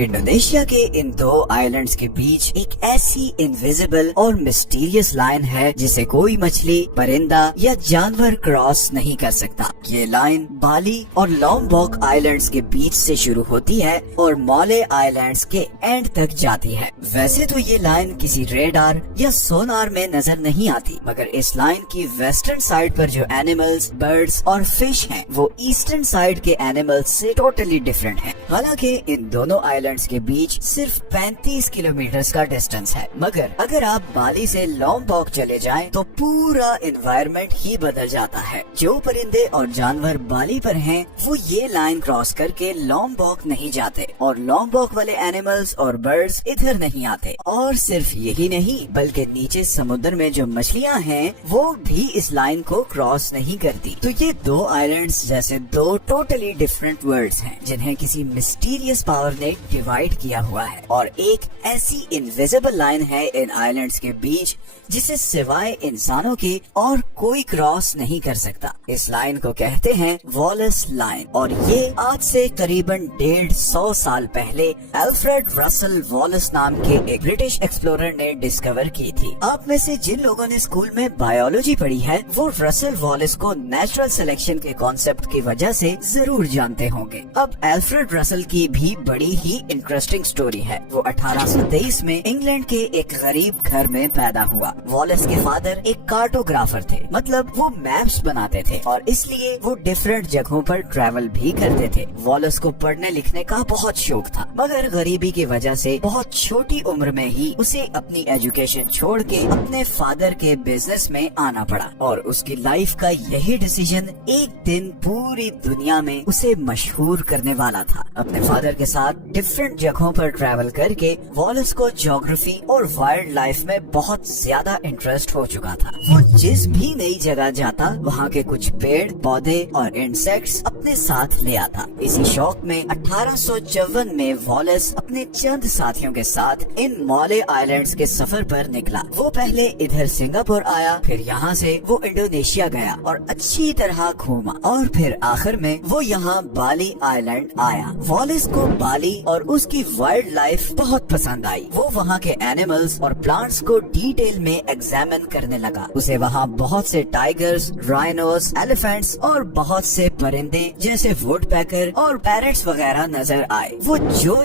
Indonesia के इन दो islands के बीच एक ऐसी इनविजिबल और मिस्टीरियस लाइन है जिसे कोई मछली, परिंदा या जानवर क्रॉस नहीं कर सकता। ये लाइन बाली और लॉम्बॉक आइलैंड्स के बीच से शुरू होती है और मॉले आइलैंड्स के एंड तक जाती है। वैसे तो ये लाइन किसी रेडार या सोनार में नजर नहीं आती, मगर इस लाइन की वेस्टर्न साइड पर जो एनिमल्स, बर्ड्स और फिश हैं, वो ईस्टर्न साइड के एनिमल्स से टोटली डिफरेंट हैं। हालांकि इन दोनों आइलैंड्स के बीच सिर्फ 35 किलोमीटर का डिस्टेंस है, मगर अगर आप बाली से लॉम्बॉक चले जाएं तो पूरा एनवायरनमेंट ही बदल जाता है। जो परिंदे और जानवर बाली पर हैं, वो ये लाइन क्रॉस करके लॉम्बॉक नहीं जाते और लॉम्बॉक वाले एनिमल्स और बर्ड्स इधर नहीं आते। और सिर्फ यही नहीं, बल्कि नीचे समुद्र में जो मछलियाँ हैं वो भी इस लाइन को क्रॉस नहीं करती। तो ये दो आइलैंड्स जैसे दो टोटली डिफरेंट वर्ल्ड्स हैं, जिन्हें किसी मिस्टीरियस पावर ने डिवाइड किया हुआ है। और एक ऐसी इनविजिबल लाइन है इन आइलैंड्स के बीच जिसे सिवाय इंसानों के और कोई क्रॉस नहीं कर सकता। इस लाइन को कहते हैं वॉलस लाइन और ये आज से करीबन 150 साल पहले अल्फ्रेड रसल वॉलस नाम के एक ब्रिटिश एक्सप्लोरर ने डिस्कवर की थी। आप में से जिन लोगों ने स्कूल में बायोलॉजी पढ़ी है वो रसल वॉलस को नेचुरल सिलेक्शन के कॉन्सेप्ट की वजह से जरूर जानते होंगे। अब अल्फ्रेड रसल की भी बड़ी ही इंटरेस्टिंग स्टोरी है। वो 1823 में इंग्लैंड के एक गरीब घर में पैदा हुआ। वॉलस के फादर एक कार्टोग्राफर थे, मतलब वो मैप्स बनाते थे और इसलिए वो डिफरेंट जगहों पर ट्रैवल भी करते थे। वॉलस को पढ़ने लिखने का बहुत शौक था, मगर गरीबी की वजह से बहुत छोटी उम्र में ही उसे अपनी एजुकेशन छोड़ के अपने फादर के बिजनेस में आना पड़ा। और उसकी लाइफ का यही डिसीजन एक दिन पूरी दुनिया में उसे मशहूर करने वाला था। अपने फादर के साथ डिफरेंट जगहों पर ट्रैवल करके वॉलस को ज्योग्राफी और वाइल्ड लाइफ में बहुत ज्यादा इंटरेस्ट हो चुका था। वो जिस भी नई जगह जाता वहाँ के कुछ पेड़, पौधे और इंसेक्ट्स अपने साथ ले आता। इसी शौक में 1854 में वॉलस अपने चंद साथियों के साथ इन मॉले आइलैंड्स के सफर पर निकला। वो पहले इधर सिंगापुर आया, फिर यहाँ से वो इंडोनेशिया गया और अच्छी तरह घूमा और फिर आखिर में वो यहाँ बाली आइलैंड आया। वॉलस को बाली और उसकी वाइल्ड लाइफ बहुत पसंद आई। वो वहाँ के एनिमल्स और प्लांट्स को डिटेल में एग्जामिन करने लगा। उसे वहाँ बहुत से टाइगर्स, राइनोस, एलिफेंट्स और बहुत से परिंदे जैसे वुडपेकर और पैरट्स वगैरह नजर आए। वो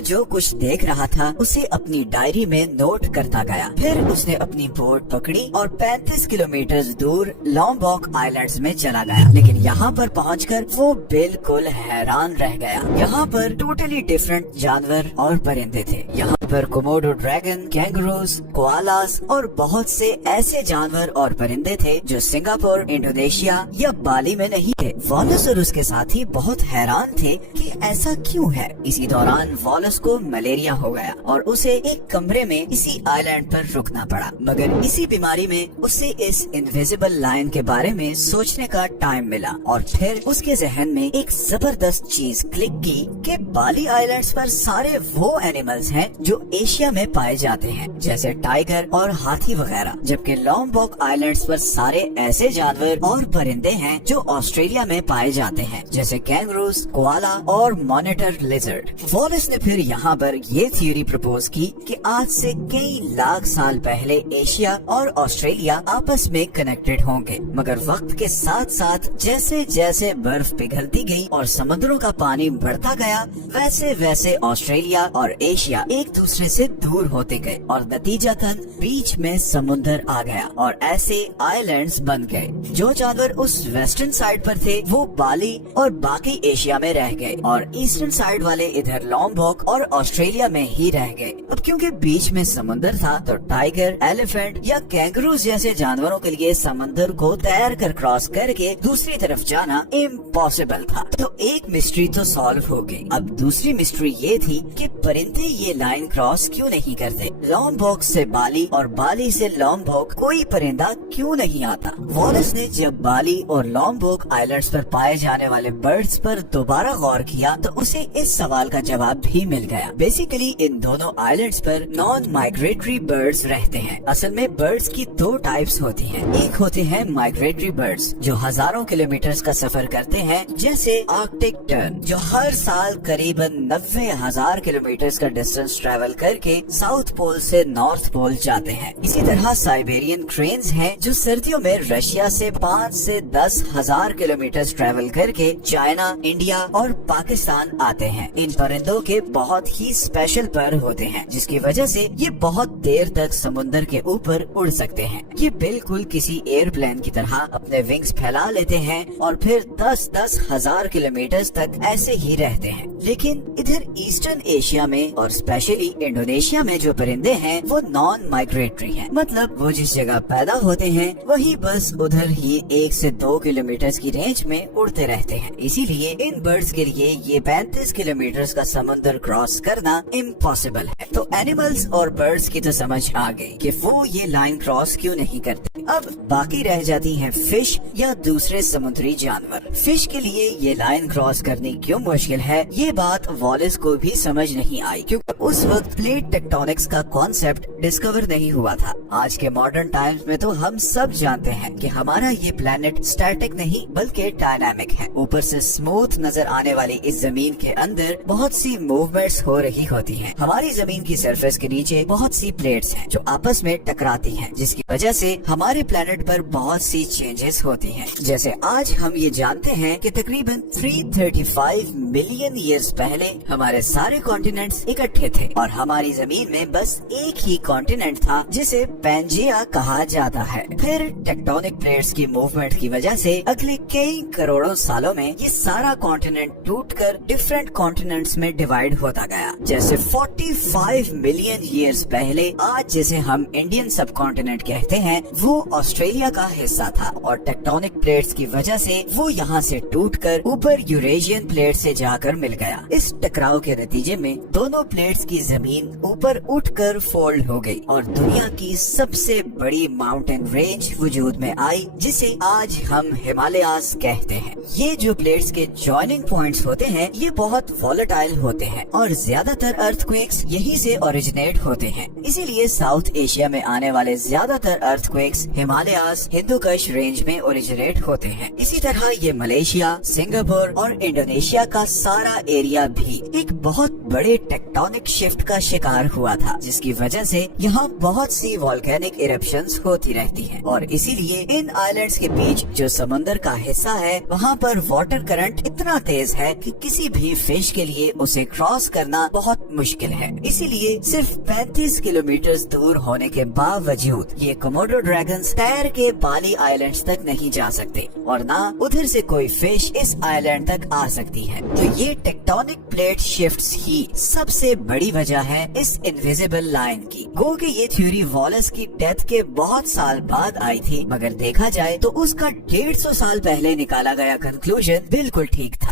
जो कुछ देख रहा था उसे अपनी डायरी में नोट करता गया। फिर उसने अपनी बोट पकड़ी और 35 किलोमीटर दूर लॉम्बॉक आइलैंड्स में चला गया। लेकिन यहाँ पर पहुंचकर वो बिल्कुल हैरान रह गया। यहाँ पर टोटली डिफरेंट जानवर और परिंदे थे। यहाँ पर कोमोडो ड्रैगन, कैंगरूज, कोआलास और बहुत से ऐसे जानवर और परिंदे थे जो सिंगापुर, इंडोनेशिया या बाली में नहीं थे। वॉलस और उसके साथी बहुत हैरान थे कि ऐसा क्यों है। इसी दौरान वॉलस को मलेरिया हो गया और उसे एक कमरे में इसी आइलैंड पर रुकना पड़ा। मगर इसी बीमारी में उसे इस इनविजिबल लाइन के बारे में सोचने का टाइम मिला और फिर उसके जहन में एक जबरदस्त चीज क्लिक की कि बाली आइलैंड्स पर सारे वो एनिमल्स हैं जो एशिया में पाए जाते हैं, जैसे टाइगर और हाथी वगैरह, जबकि लॉम्बॉक आइलैंड्स पर सारे ऐसे जानवर और परिंदे हैं जो ऑस्ट्रेलिया में पाए जाते हैं, जैसे कैंगरूज, कोआला और मॉनिटर लिजर्ड। वॉलस ने फिर यहाँ पर ये थ्योरी प्रपोज की कि आज से कई लाख साल पहले एशिया और ऑस्ट्रेलिया आपस में कनेक्टेड होंगे, मगर वक्त के साथ साथ जैसे जैसे बर्फ पिघलती गई और समुद्रों का पानी बढ़ता गया, वैसे वैसे ऑस्ट्रेलिया और एशिया एक दूसरे से दूर होते गए और नतीजतन बीच में समुद्र आ गया और ऐसे आइलैंड्स बन गए। जो जानवर उस वेस्टर्न साइड पर थे वो बाली और बाकी एशिया में रह गए और ईस्टर्न साइड वाले इधर लॉम्बॉक और ऑस्ट्रेलिया में ही रह गए। अब क्योंकि बीच में समुद्र था तो टाइगर, एलिफेंट या कैंगरूज जैसे जानवरों के लिए समुद्र को तैर कर क्रॉस करके दूसरी तरफ जाना इम्पॉसिबल था। तो एक मिस्ट्री तो सॉल्व हो गई। अब दूसरी मिस्ट्री ये थी कि परिंदे ये लाइन क्रॉस क्यों नहीं करते? लॉम्बॉक से बाली और बाली से लॉम्बॉक कोई परिंदा क्यों नहीं आता? वॉलेस ने जब बाली और लॉम्बॉक आइलैंड्स पर पाए जाने वाले बर्ड्स पर दोबारा गौर किया तो उसे इस सवाल का जवाब भी मिल गया। बेसिकली इन दोनों आइलैंड्स पर नॉन माइग्रेटरी बर्ड्स रहते हैं। असल में बर्ड्स की दो टाइप्स होती हैं। एक होते हैं माइग्रेटरी बर्ड्स जो हजारों किलोमीटर्स का सफर करते हैं, जैसे आर्कटिक टर्न जो हर साल करीबन 90,000 किलोमीटर का डिस्टेंस ट्रैवल करके साउथ पोल से नॉर्थ पोल जाते हैं। इसी तरह साइबेरियन क्रेन्स हैं जो सर्दियों में रशिया से 5 से 10,000 किलोमीटर ट्रैवल करके चाइना, इंडिया और पाकिस्तान आते हैं। इन परिंदों के बहुत ही स्पेशल पर होते हैं जिसकी वजह से ये बहुत देर तक समुद्र के ऊपर उड़ सकते हैं। ये बिल्कुल किसी एयरप्लेन की तरह अपने विंग्स फैला लेते हैं और फिर 10-10 हजार किलोमीटर तक ऐसे ही रहते हैं। लेकिन इधर ईस्टर्न एशिया में और स्पेशली इंडोनेशिया में जो परिंदे हैं वो नॉन माइग्रेटरी हैं। मतलब वो जिस जगह पैदा होते हैं वही बस उधर ही 1 से 2 किलोमीटर की रेंज में उड़ते रहते हैं। इसीलिए इन बर्ड्स के लिए ये 35 किलोमीटर का समुद्र क्रॉस करना इम्पॉसिबल है। तो एनिमल्स और बर्ड्स की तो समझ आ गई कि वो ये लाइन क्रॉस क्यों नहीं करते। अब बाकी रह जाती हैं फिश या दूसरे समुद्री जानवर। फिश के लिए ये लाइन क्रॉस करनी क्यों मुश्किल है, ये बात वॉलेस को भी समझ नहीं आई क्योंकि उस वक्त प्लेट टेक्टोनिक्स का कॉन्सेप्ट डिस्कवर नहीं हुआ था। आज के मॉडर्न टाइम्स में तो हम सब जानते हैं कि हमारा ये प्लेनेट स्टैटिक नहीं बल्कि डायनामिक है। ऊपर से स्मूथ नजर आने वाली इस जमीन के अंदर बहुत सी मूवमेंट्स हो रही होती हैं। हमारी जमीन की सरफेस के नीचे बहुत सी प्लेट्स हैं जो आपस में टकराती हैं, जिसकी वजह से हमारे प्लेनेट पर बहुत सी चेंजेस होती हैं। जैसे आज हम ये जानते हैं कि तकरीबन 335 मिलियन ईयर्स पहले हमारे सारे कॉन्टिनेंट्स इकट्ठे थे और हमारी जमीन में बस एक ही कॉन्टिनेंट था जिसे पैंजिया कहा जाता है। फिर टेक्टोनिक प्लेट्स की मूवमेंट की वजह से अगले कई करोड़ों सालों में ये सारा कॉन्टिनेंट टूटकर डिफरेंट कॉन्टिनेंट्स में डिवाइड होता गया। जैसे 45 मिलियन ईयर्स पहले आज जिसे हम इंडियन सब कॉन्टिनेंट कहते हैं वो ऑस्ट्रेलिया का हिस्सा था और टेक्टोनिक प्लेट्स की वजह से वो यहाँ से टूटकर ऊपर यूरेशियन प्लेट से जाकर मिल गया। इस टकराव के नतीजे में दोनों प्लेट्स की जमीन ऊपर उठकर फोल्ड हो गई और दुनिया की सबसे बड़ी माउंटेन रेंज वजूद में आई जिसे आज हम हिमालयास कहते हैं। ये जो प्लेट्स के जॉइनिंग पॉइंट्स होते हैं ये बहुत वॉलेटाइल होते हैं और ज्यादातर अर्थक्वेक्स यहीं से ओरिजिनेट होते हैं। इसीलिए साउथ एशिया में आने वाले ज्यादातर अर्थक्वेक्स हिमालयास हिंदू कुश रेंज में ओरिजिनेट होते हैं। इसी तरह ये मलेशिया, सिंगापुर और इंडोनेशिया का सारा एरिया भी एक बहुत बड़े टेक्टोनिक शिफ्ट का शिकार हुआ था जिसकी वजह से यहाँ बहुत सी वॉल्केनिक इरप्शंस होती रहती हैं और इसीलिए इन आइलैंड्स के बीच जो समंदर का हिस्सा है वहाँ पर वाटर करंट इतना तेज है कि किसी भी फिश के लिए उसे क्रॉस करना बहुत मुश्किल है। इसीलिए सिर्फ 35 किलोमीटर दूर होने के बावजूद ये कोमोडो ड्रैगन्स तैर के बाली आइलैंड्स तक नहीं जा सकते और ना उधर से कोई फिश इस आइलैंड तक आ सकती है। तो ये टेक्टोनिक प्लेट शिफ्ट्स ही सबसे बड़ी वजह है इस इनविजिबल लाइन की। गो कि ये थ्योरी वॉलेस की डेथ के बहुत साल बाद आई थी, मगर देखा जाए तो उसका 150 साल पहले निकाला गया कंक्लूजन बिल्कुल ठीक था।